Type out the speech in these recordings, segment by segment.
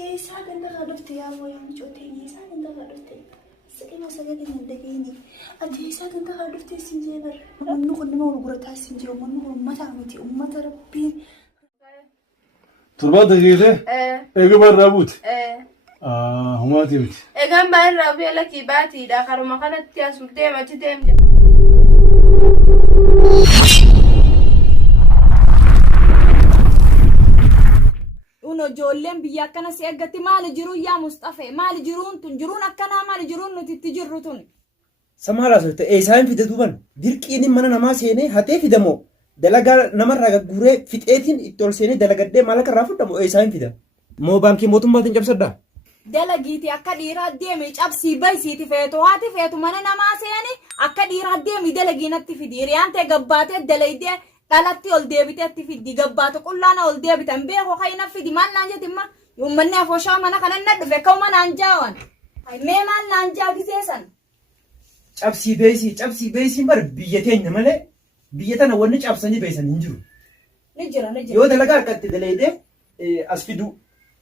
أدي إيسا كنت غلطت يا أبوي مجوتي إيسا كنت غلطت سكينة سكينة ندقيني أدي إيسا كنت غلطت سنجبر من نقول نمر قرطها سنجبر من نقول أمة عمتي أمة ربي تربات دقيقة إيه قبل رابوت هما تيمت Egaan baay'een raabuu yala kibaatiidha. Karuma kanatti as deematti deemte. Uno ijoolleen biyya akkana si eeggatti maali jiruun yaa Mustafee maali jiruun tun jiruun akkanaa maali jiruun nuti itti jirru tun. Samaala solte isaan fide duban dirqiin mana namaa seenee hatee fidamoo dalagaa namarraa gagguree fixeetiin itti ol seenee dalagadhee maallaqa irraa fudhamoo isaan fida. Moo baankii mootummaatiin cabsaddaa? Dalagiiti akka dhiiraa deemi cabsii baysiiti feetu haati feetu mana namaa seeni akka dhiiraa deemi dalagiinatti fidi hiriyaan ta'e gabbaatee dalaydee dhalatti ol deebiteetti fidi gabbaatu qullaana ol deebitan beeku kayina fidi maal naan jettimma uummanni afooshaa mana kanan na dhufe ka'uma naan jaawan mee maal naan jaagiseesan. Cabsii beeysiin bar biyya teenya malee biyya tana wanni cabsanii beeysan hin jiru. Ni jira. Yoo dalagaa harkatti dalaydee as fiduu.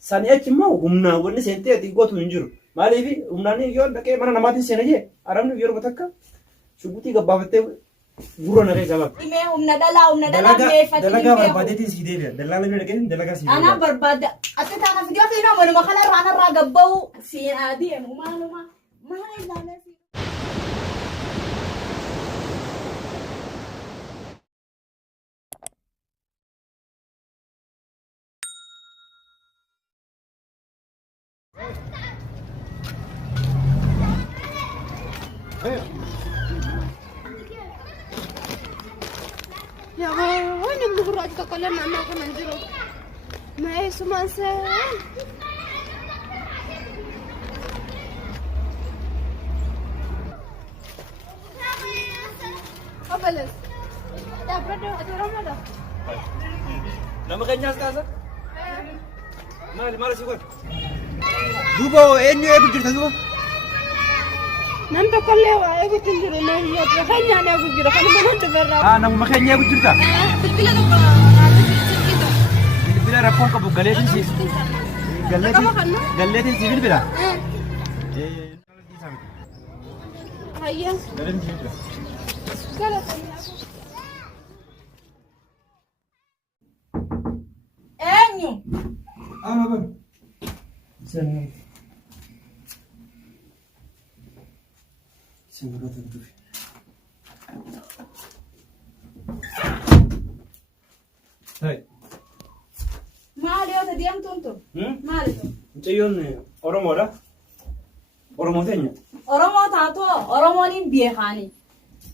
Sani achi immoo humnaa wanni seentee ati gootu hin jiru. Maaliif humnaan yoo dhaqee mana namaatiin seena jee arabni yeroo takka shubutii gabbaafattee gurra na keessa ba'a. Dhimee humna dhalaa meeffatee dalagaa barbaadeetiin sii deebi'a. Dallaa lamee dhaqee dalagaa sii deebi'a. Anaa barbaada akka taana fidee fiinoo manuma kanarraa gabba'u seenaa deemu maaluma maal ilaalee. Ya waan inni gurraacha tokko illee naannoo kana hin jiru. Ma eessumaan seen. Obbolees. Dhaabbaddoo ati Oromoodha. Nama keenyaas kaasa? Maali si godha? Duuba eenyu eegu jirta duuba? Nam tokko illee waa eeguutti hin jiru. Nama keenyaan eegu jira. Kan nama dhuferraa. Namuma keenya eegu jirta? Bilbila tokko Bilbila rakkoon qabu galeetiin si. Galeetiin si bilbila? Hayya. Galeetiin si bilbila? Eenyu? Baba. Sembra tanto. Hai. Maali yoo ta'e deemtuun tun? Maali tun? Mucayyoon Oromoodha. Oromoo teenya. Oromoo taatoo Oromoon hin beekaani.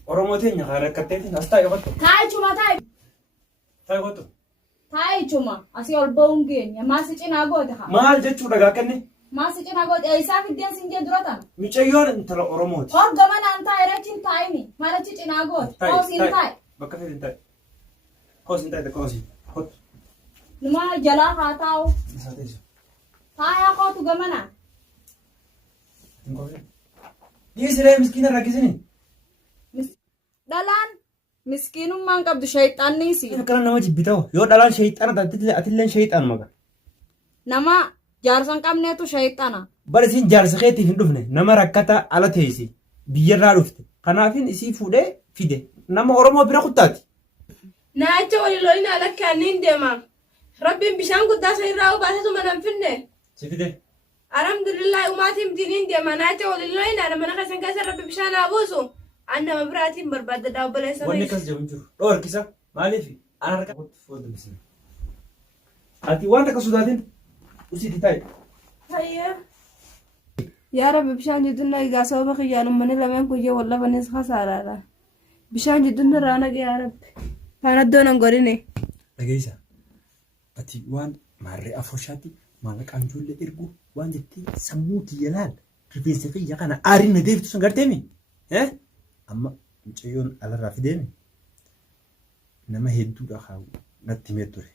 Oromoo teenya kan rakkatteetiin as taa'e qottu. Taa'icuma Taa'e qottu. taa'icuma asii ol ba'uun keenya maasi cinaa goote haa. Maal jechuudha gaakkanni? Maasi cinaa goote eessaa fiddeen siin jee dura tana. Mucayyoon intala Oromooti. Hoggama naan taa'e reechiin taa'imi maalichi cinaa goote hoosiin taa'e. Bakka feetiin taa'e. Hoosiin taa'e takka hoosiin. Kottu. Numa jalaa haa taa'u. Isaa teessu. Taayaa kootu gamanaa. Hin qofe. Dhiisiree miskiina rakkisini. Dhalaan miskiinummaan qabdu shayxaanni isii. Akkana nama jibbitaa'u yoo dhalaan shayxaana taatee atilleen shayxaan maka. Nama jaarsan qabneetu shayxaana. Bara isiin jaarsa keetiif hin dhufne nama rakkata ala teessi biyyarraa dhufte. Kanaafin isii fuudhee fide nama Oromoo bira kuttaati. Naacha waliin alakkaaniin deema. Rabbiin bishaan guddaa isa irraa baasatu mana hin finne. Si fide. Alhamdulillah umaatiin diniin deema. Naacha waliin mana keessan keessa rabbi bishaan haa buusu. An nama biraatiin barbaadda daawwaleessa. Wanni akkas jedhu hin jiru. Dhoorkisa maaliif ana harka footu bisina. Ati waan takka sodaatin usiiti taa'e. Hayya. Yaa rabbi bishaan jiddunna egaa sababa kiyyaan uummanni lameen kuyyee wallafanis hasaaraadha. Bishaan jiddunna irraa naqe yaa rabbi. Faanaddoon hin godhine. Dhageessa. Ati waan maarree afooshaatti maallaqaan ijoollee ergu waan jettee sammuu kiyya laal rifeensa kiyya kana aariin na deebitu sun garteemi. Amma mucayyoon alarraa fideemi nama hedduudha kaa'u natti himee ture.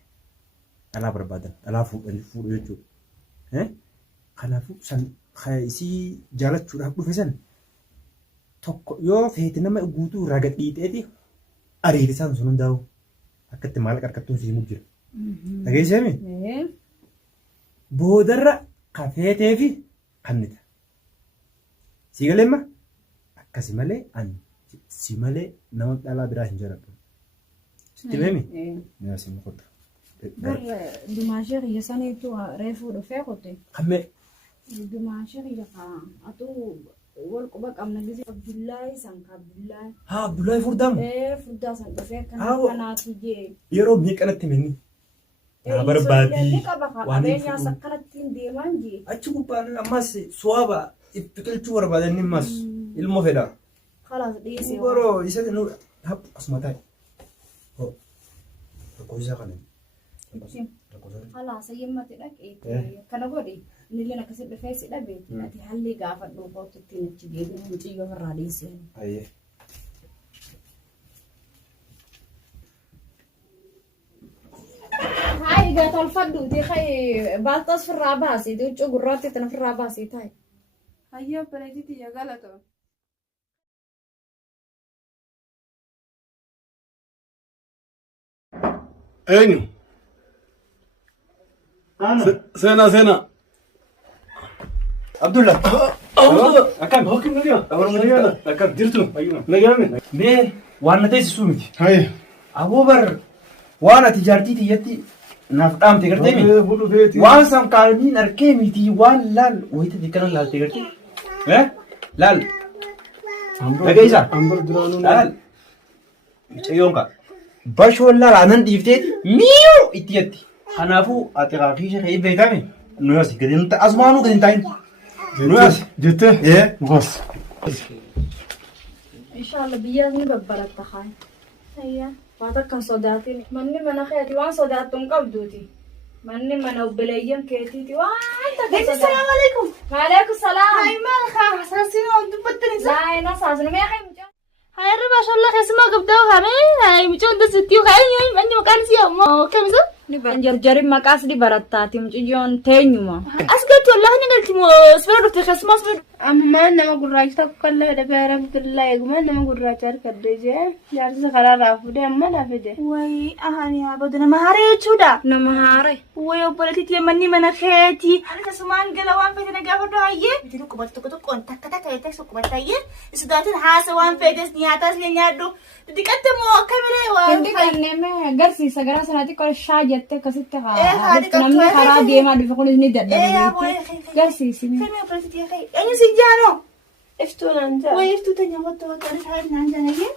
Dhalaa barbaadan dhalaa fuudhu jechuudha. Kanaafuu san isii jaalachuudhaaf dhufe san tokko yoo feete nama guutuu irraa gadhiiteeti ariirisaan sun hundaa'u akkatti maallaqa harkattuun siimuu jira. Dhageesseemi? Boodarra kafeetee fi kannita. Si galeemma akkasi malee ani si malee nama dhalaa biraa hin jaalladhu. Sitti meemi? Yaa si mukotta. Dimaashee kiyya saniitu reefuu dhufee qote. Kammee. Dimaashee kiyya atuu wal quba qabna gisee Abdullaahi sanka Abdullaahi. Haa Abdullaahi Furdaam. Furdaa san dhufee kanaatu jee. Yeroo meeqanatti menni? Haa barbaadii. Waan qabeenyaa sakkanatti deemaan jee. Achi gubbaan ammas suwaaba biqilchuu barbaadanii ammas ilmoo fedha. Kalaas dhiisee. Boroo isa nu asuma taa'e. Qoyisa kana. Kalaas yemmati dhaqee kana godhe nilleen akkasii dhufee si dhabe ati halli gaafa dhuufootti ittiin achi geeddu muciyyoo irraa dhiisee. Ayyee. Hai gaa tolfadhuuti kai baaltas firraa baasee huccuu gurraatti tana firraa baasee taa'e. Hayya bareediti yaa galatoo. Eenyu? Seenaa. Abdullah. Akkam? Hookim nagaa. Akkam jirtu? Nagaa. Mee waan na teessisuu miti. Haye. Aboo bar waan ati jaartii tiyyatti naaf dhaamte gartee mi? Fuudhu feeti. Waan san kaaniin arkee miti waan laal wayita xiqqana laalte gartee. Laal. Dhageessaa? Ambar duraanuu. Laal. Mucayyoon kaa. Bashoon laal anan dhiifteeti miiyoo itti jetti. Kanaafuu ati qaaqiisha ka'ee beekame nuyi as gadi nuti asumaanuu gadi hin taa'in. Nuyi as. Jettee? Mukas. Inshallah biyyaas ni babbaratta haa. Hayya. Waan akka sodaatiin manni mana keeti waan sodaattu hin qabduuti. Manni mana obboleeyyan keetiiti waan takka. Assalamu alaikum. Waalaikum salaam. Hai mal khaa saasina on dubbattani sa. Laa ina saasuna mee haa mucaa. Hai rabbi mashallah khasma gabdaa khame. Hai mucaa on dasitti khaayyo manni maqaan si ammo kamisa. Jarjarin maqaas ni barattaati mucayyoon teenyuma. Asgatu wallahi ni galti mo sfera dhufte khasma sfera. Ammaan nama gurraacha tokko illee dhabee Alhamdulillah eeguma nama gurraacha harkadde jee jaarsa karaarraa fuudhee amma lafa jee. Wai ahani abadu nama hare jechuudha. Nama haare. Wai obboleettii manni mana keeti. Ani kasumaan gala waan feete na gaafa hayyee. Bitiin qubata tokko tokkoon takka takka jettee qubata hayyee. Isudaatiin haasa waan feetes nyaatas ni nyaadhu. Diqatte moo akkamilee waa. Hindi kanneen agarsiisa gara sanaatti qola shaa jettee akkasitti haa. Namni karaa deemaa dhufe kunis ni dadhabe. Agarsiisi. Kami obboleettii kee. Eenyu si jaano? Iftuu naan jaa. Wai iftuu tanya wattu wattu ani haadhi naan jaanayee.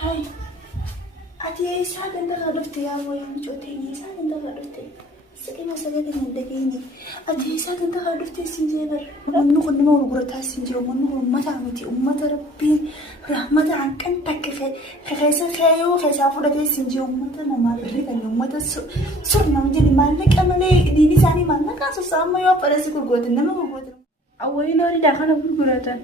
Hai. Ati isaa dandaraa dhufte yaa wayii mucootee isaa dandaraa dhufte. Saqima sagalee hin dhageeni. Ati isaa dandaraa dhufte siin jee bar. Uummanni kun nama gurgurataa siin jee uummanni kun uummata miti uummata rabbiin rahmata hanqan takka keessa keeyoo keessaa fudhatee siin jee uummata namaa birrii kan uummata sirnaan jedhi maallaqa malee diini isaanii maallaqaan sossaamma yoo fadhasi gurguratan nama gurguratan. Awwaliin horiidhaa kana gurguratan.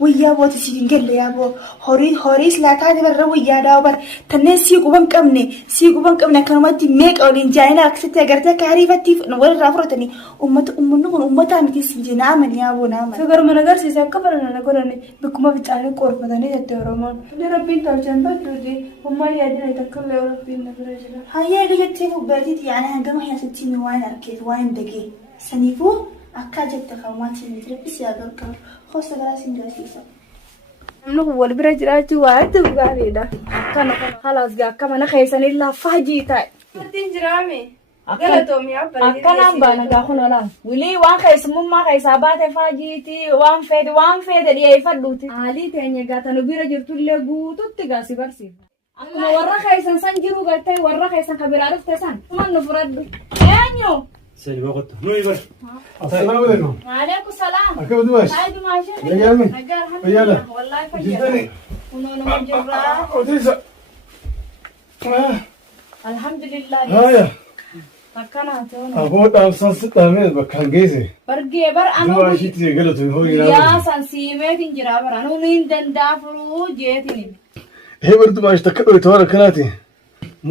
Wayyaa booti siin galle yaa boo horii silaataa barra wayyaa daa bar tanneen sii quban qabne akkanumatti meeqa waliin jaayina akkasitti agartee akka hariifatti walirraa fudhatanii uummanni kun uummataa miti siin jee naaman yaa boo naaman. Sagar mana agarsiisa akka barana godhani bikkuma ficaanii qorfatanii jette Oromoon. Fuudhee rabbiin tolchan badduuti ummaa yaadina takka illee rabbiin na bira jira. Hayyaa gajettee fubbaatiiti yaana hangama hiyaasittiin waan argeef waan dagee saniifuu. Akka jette qawwaatiin dirqisi agargaru hosa garaasiin gaasiisa. Namni kun wal bira jiraachuu waa itti gaariidha. Akkana halaas gaa akka mana keessanii laafaa jiitaa'e. Martiin jiraame. Galatoomii abba. Akkanaan baana gaa kun olaan. Wilii waan keessummaa keessaa baate faajiiti waan feete dhiyeeffadhuuti. Haalii teenya gaa tanu bira jirtullee guututti gaa si barsiifna. Akkuma warra keessan san jiru gartee warra keessan ka biraa dhufte san kuman nu furadhu. Eenyu? Sadi boqotu. Nuyi bar. Assalamu alaikum. Waalaikum salaam. Akkam dubash? Hai dumaashee. Nagaami. Nagaa alhamdulillah. Wallahi fayyada. Kunoo nama jirraa. Odeessa. Alhamdulillah. Haya. Akkanaa ta'uun. Aboo dhaamsaan si dhaamee bakkaan geesse. Bargee bar Du'a ishiitti galatu horii naa. yaa san siimeetiin jira bara nuuni hin dandaafuruu jeetiin. Bar dumaash takka dhoyte waan akkanaati.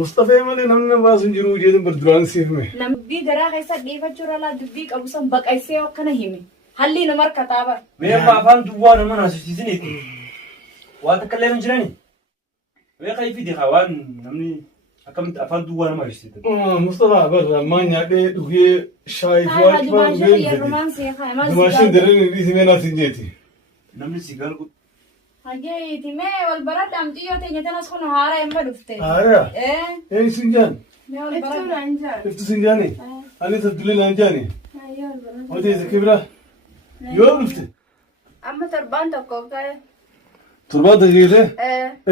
Mustafee malee namni baasu hin jiru jeetin bar duraan siifme. Namni garaa keessa dhiifachuu irraa dubbii qabu san baqaysee akkana hime. Halli nama harkataa bara. Mee amma afaan duwwaa nama naasifsiisiniiti. Waa takka illee hin jirani. Wee kai fide waan namni akkamitti afaan duwwaa nama ibsite. Mustafa barra maanya dhee dhugee shaayii waan dhufaa dhugee dumaashin dareen dhiisi meenaa siin jeeti. Namni si galu. Hajeeti mee wal baradha amxiyyoo teenya tanas kun haara himma dhufte. Haara? Ee siin jaan? Mee wal baradha. Iftu siin jaani? Ani sabdullee naan jaani? Odeessa kibira? Yoo dhufte? Amma torbaan tokko ka'e. Torbaan tajaajile?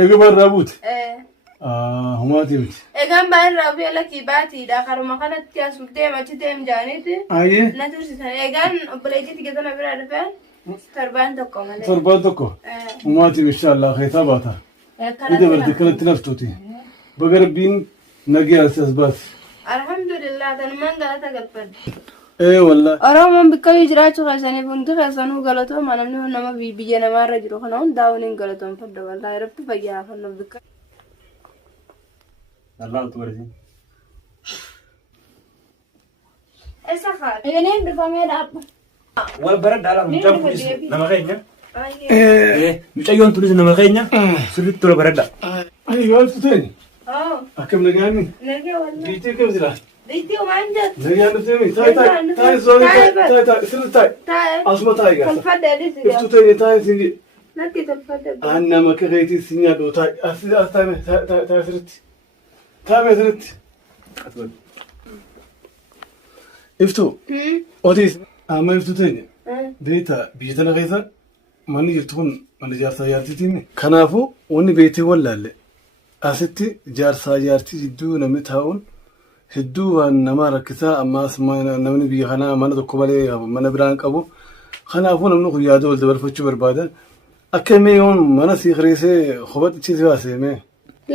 Eega barraa buute? Humaatii miti. Egaan baay'ee biyya lakkii baatiidha. Karuma kanatti as deema achi deem jaaniiti. Ayyee? Na tursiisan. Egaan obboleettii tiggatana bira dhufeen torbaan tokko malee. Torbaan tokko? Humaatii inshaallah keetaa baata. Ni dabarte kanatti naftuuti. Baga rabbiin nagee as baate. Alhamdulillah tanumaan galata galfadde. Wallah. Oromoon bikkayyuu jiraachuu keessaniif hundi keessanuu galatooma namni nama biyya namaarra jiru kana hundaa waliin galatoomfadha wallaahi rabbi fayyaa fannuuf bikka. Allah tu warisi. Esa faat. Ini bifamee dhaabba. Wal baradha ala mucaan tulis nama keenya. Mucayyoon tulis nama keenya. Sirriitti wal baradha. Ani yoo tuteen? Akkam nagaani? Nagee wallaahi. Biitii kam jira? Biitii waan jettu. Nagaan dhufteemi? Taa'e zoonii sirri taa'e. Taa'e. Asuma taa'e gaasa. Tolfadde dhisi gaa. Iftu ta'e taa'e siin jedhe. Natti tolfadde. Aan nama kakeetii siin nyaadhu taa'e. As taa'e sirritti. Taa'e sirritti. Iftu. Otiis. Amma iftu ta'e. Beeta biyya tana keessa manni jirtu kun mana jaarsaa jaartiitiin. Kanaafuu wanni beetee wallaalle. Asitti jaarsaa jaartii jidduu namni taa'uun hedduu waan nama rakkisaa ammaas namni biyya kanaa mana tokko malee mana biraan qabu. Kanaafuu namni kun yaada wal dabarfachuu barbaada. Akka mee yoon mana sii kireessee kophaatti si baasee.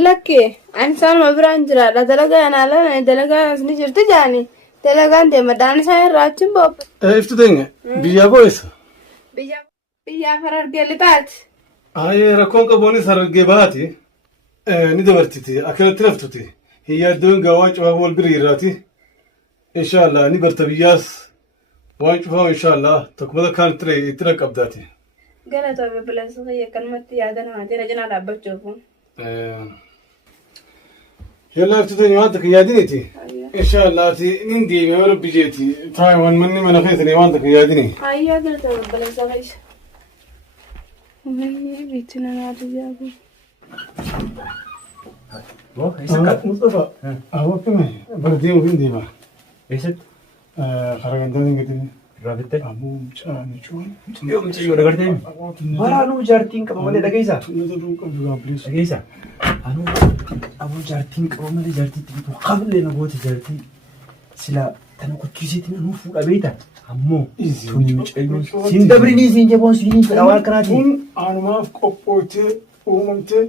Lakki ani saanuma biraan jiraadha dalagaa anaalaan dalagaa asni jirti jaani dalagaan deema daan isaan irraa achiin boobba. Iftu teenya biyyaa boo'essa. Biyyaa farargee lixaati. Aayee rakkoon qaboonis harargee baati. Ni dabartiti akkanatti naftuti. Hiyyaaddoon gaa waan cufaaf wal bira irraati. Inshaallah ni barta biyyaas waan cufaaf inshaallah tokkumata kaan itti rakkabdaati. Galatoome bileessa kiyya akkanumatti yaada namaati na cinaa dhaabbachuufu. Yalla iftu teenya waan takka yaadiniti. Inshaallah nin deeme yoo rabbi jeeti. Taayiwaan manni mana keessanii waan takka yaadini. Hayyaa galatoome bileessa kiyya. Biitti nanaatu jaabu. Mustafa. Awwakkame bardeemu hin deema. Eessatti? Haragantaan hin gatini. Raafitte? Abuu caani cuun. Yoo mucayyoo dagartee waraanuu jaartiin qaba malee dhageessaa? Tunnata duu qabdu gaabbileessu. Dhageessaa? Anuu abuu jaartiin qaba malee jaartiitti bituu qablee na goote jaartii silaa tana kuchisiitti nanuu fuudha beeyta. Ammoo tuni mucayyoon siin dabrinii siin jaboon siin fedha waan kanaati. Kun anumaaf qophooytee uumamtee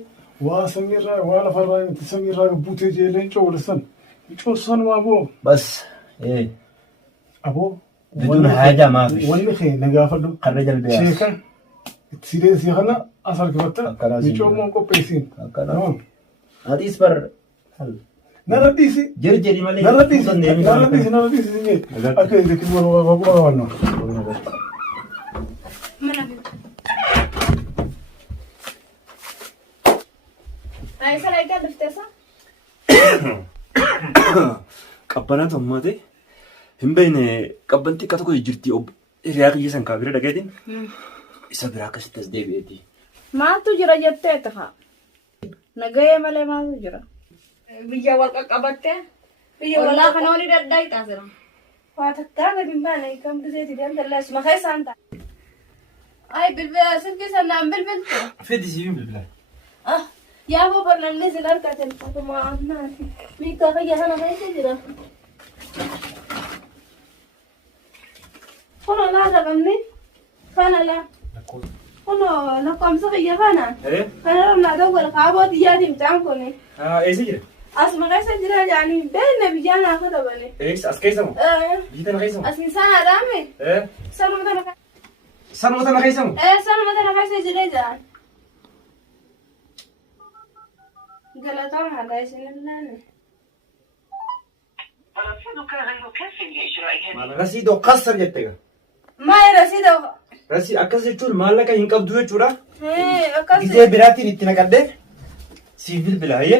waa samiirraa waa lafarraa itti samiirraa buutee jeeleen coolessan. Coossanumaa boo. Bas. Aboo. بدون حاجة ما فيش. واللي خير نقافله. خرج البياس. شيكا. تسيري سيخنا أصل كبرتا. نشوف مونكو بيسين. تمام. هذه إسبر. نرديسي. جرجري مالي. نرديسي. نرديسي. أكيد ذيك المرة وقالنا. Ay, sala ika dhuftesa? Qabbanaa tommaate hin beekne qabbantii akka tokko jirti hiriyaa kiyya san kaabira dhageetiin isa biraa akkasitti as deebi'eeti. Maaltu jira jettee ta'a? Nagayee malee maaltu jira? Biyya wal qaqqabattee? Biyya wallaa kana olii daddaa taasira. Waa takkaa gadi hin baane kam gizeeti deemtalla asuma keessaan ta'a. Ay bilbila silkii sanaan bilbiltu. Fedhi siifin bilbila. Yaa boba namni sin argatan akkuma amnaati. Miikaa fayyaa kana keessa jira. Kono laa dhabamne kana laa. Kono lakkoomsa fayyaa kana. Kana ramnaa ta'u wal kaaboo xiyyaati mucaan kuni. Eessa jira? Asuma keessa jira jaanii beekne biyyaa naaf dabale. As keessa moo? Biyya tana keessa moo? Asii sana dhaame. Sanuma tana keessa. Sanuma tana keessa moo? Sanuma tana keessa jira jaan. Galatoon haadha isinillee. Rasiidoo kasar jettee gaa. Maali rasiidoo? Rasii akkas jechuun maallaqa hin qabdu jechuudha. Akkas. Gizee biraatiin itti naqadde Siivil bilaaye.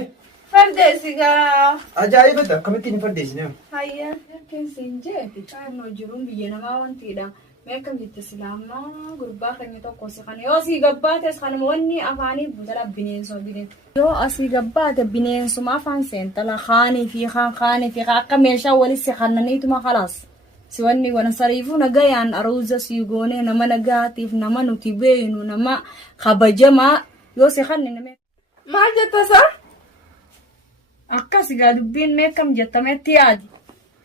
Fardeesigaa. Ajaa'ibadha akkamittiin fardeesine. Hayya. Kensin jeeti kaanoo jiruun biyya namaa wantiidha. Meeqam jette silaamaa gurbaa keenya tokko si kana yoo asii gabbaates kanuma wanni afaanii butala bineensuma bineensa. Yoo asii gabbaate bineensuma afaan seentala kaanii fi akka meeshaa walitti kannaniituma khalaas. Si wanni wana sariifuu nagayaan aruuza si goonee nama nagaatiif nama nuti beeynu nama kabajamaa yoo si kannine. Maal jettasa? Akkas gaa dubbiin meeqam jettametti yaadi.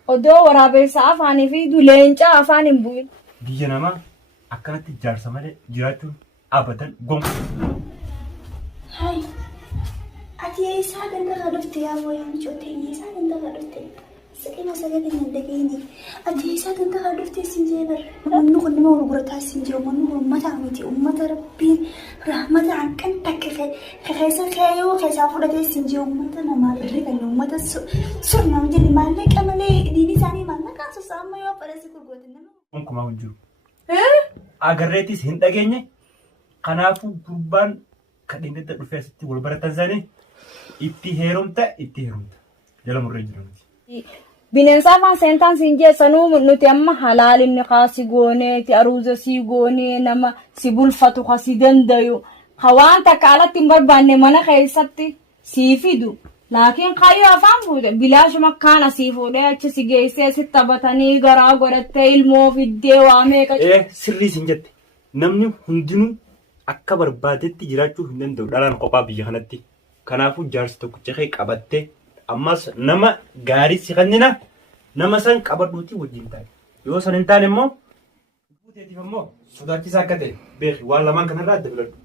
Odoo waraabessa afaanii fi leencaa afaan hin bu'in. Biyya namaa akkanatti ijaarsa malee jiraachuun abadan gonkuudha. Hai, ati eessaa danda'a dhufte yaa wayaa micootee eessaa danda'a dhufte? Saqima sagalee hin dhageenye. Ati eessaa danda'a dhufte siin jee bar. Uummanni kun nama gurgurataa siin jee uummanni kun uummata miti uummata rabbiin rahmata hanqan takka keessa yoo keessaa fudhatee siin jee uummata namaa birrii kan uummata surnaan jedhi maallaqa malee diinii isaanii maallaqaan sosaama yoo apareessi gurguratan nama. Gonkumaa hin jiru. Agarreetis hin dhageenye. Kanaafuu gurbaan kadheen gadda dhufee asitti wal baratan isaanii itti heerumta. Jala murree jiru. Bineensa afaan seentaan siin geessanuu nuti amma halaalinni kaasi gooneeti aruuza sii goonee nama si bulfatu kasi dandayu. Hawaan takka alatti hin barbaanne mana keessatti sii fidu. Laakiin kayyoo afaan fuudhe bilaashuma kaan asii fuudhee achi si geessee si taphatanii garaa godhattee ilmoo fiddee waa meeqa. Sirrii siin jette namni hundinuu akka barbaadetti jiraachuu hin danda'u dhalaan kophaa biyya kanatti. Kanaafuu jaarsi tokkicha kee qabattee ammas nama gaarii si kennina nama san qabadhuutii wajjin taa'e. Yoo san hin taane immoo buuteetiif immoo sodaachisaa akka ta'e beeki waan lamaan kanarraa adda biladhu.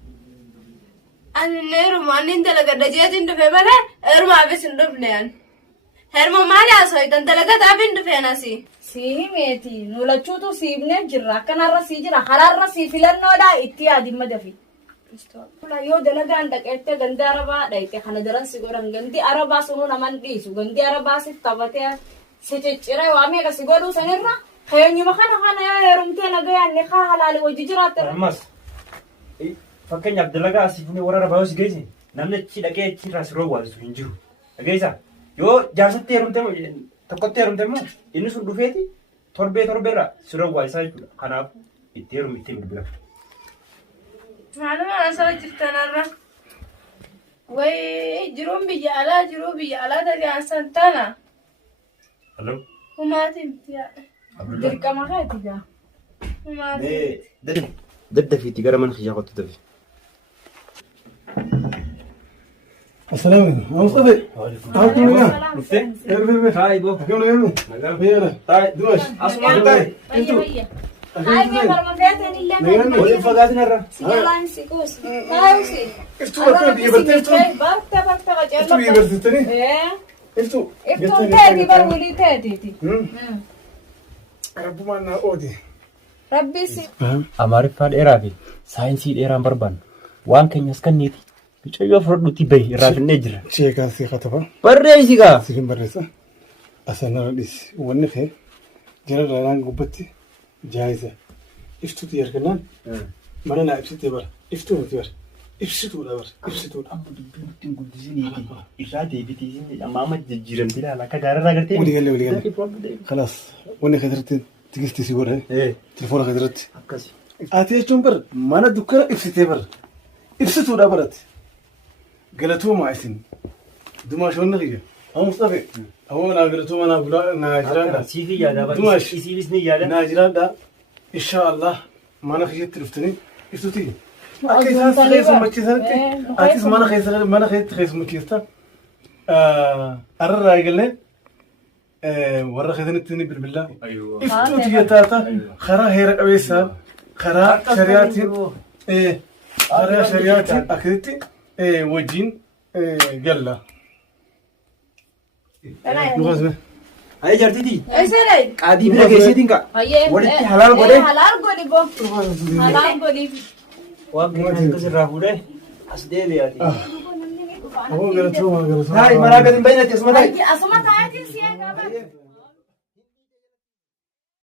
Ani neeruma ani dalaga dajeetiin dhufe malee heerumaafis hin dhufne ani. Heeruma maali haasawaitan dalagataaf hin dhufeen asii. Sii himeeti nulachuutu siifnee jirra akkanarra sii jira haraarra sii filannoodhaa itti yaadimma dafi. Yoo dalagaan dhaqeettee gandi arabaa dhayite kana daran si godhan gandi arabaa sunuu naman dhiisu gandi arabaa si taphatee si cicciree waa meeqa si godhuu sanirra keenyuma kana yoo heerumtee nagayaan ni kaa halaali wajji jiraatte. Ammas fakkeenyaaf dalagaa asii fuunee warra arabaa yoo si geesse namni achi dhaqee achi irraa si roowwaatu hin jiru. Dhageessaa yoo jaarsatti heerumte tokkotti heerumte immoo inni sun dhufeeti torbeerraa si roowwaasaa jechuudha. Kanaafuu itti heerumu ittiin bilbila. Maaluma haasawaa jirtanarra. Wayii jiruun biyya alaa tajaajilan tana. Halloo. Humaatiin Dirqama keeti jaa. humaatiin. Daddafiitti gara mana kiyyaa kottu dafi. السلام عليكم مصطفى الحمد لله هاي بو كم يوم يلا هاي دمش اسمع طيب Hayya hayya. Hayi mee barbaadatan illee ولي فقاتنا الرا sigalaan si kuusi. Haayusi. افتو كم يبرتفتو Bakka افتو qaceella. يبرتتني افتو Iftuun teeti bar walii teetiiti. رب ما انا اودي Rabbi si. Amaariffaa dheeraa fi saayinsii dheeraan barbaannu waan keenyas kanniiti. Bicayyoo fudhadhuutii bahi irraa finnee jira. شيء كان سي خطفه Barreessi gaa. سيكون بريسه أصلا رديس ونخه جرى ران قبتي جاهزة افتو تيار كنان مرة لا ابسطي بر افتو تيار ابسطوا لا بر ابسطوا Amma dubbiin guddisiniiti. Irraa deebitiisin amma amma jijjiiramti laala akka gaararraa gartee. ولي قال خلاص ونخه درت تجستي سيقول تلفون خدرت Akkasi. آتي أشون بر ما أنا دكرة ابسطي بر ابسطوا لا برت قالتوا ما عسين دماش ونغيه هو مصطفى هو أنا قلتوا أنا بلا ناجران دا Siifii yaadaa barreessi. Dumash. Isiifis ni yaada. ناجران دا إن شاء الله ما أنا خيت تلفتني افتوتي أظن أكيد هذا خيس طيبة. مكيسة إيه، أكيد ما أنا خيت خيس مكيسة أرى رايقلنا ورا خيتني التاني بالله Ayyoo. افتوتي يا تاتا خرا هيرك أبيسا خرا شرياتي خرا شرياتي أكيدتي وجين قلا نغزنا Ayi jaartitii. Eessadee? Qaadii bira geessitiin kaa. Hayyee. Walitti halaal godhee. Halaal godhi boo. Halaal godhi. Waan keenya akkasirraa fuudhee as deebi'aati. هو قالت هو قالت Taa'ii maraa gadi hin bahinatti asuma taa'ii. Asuma taa'atiin si eegaa.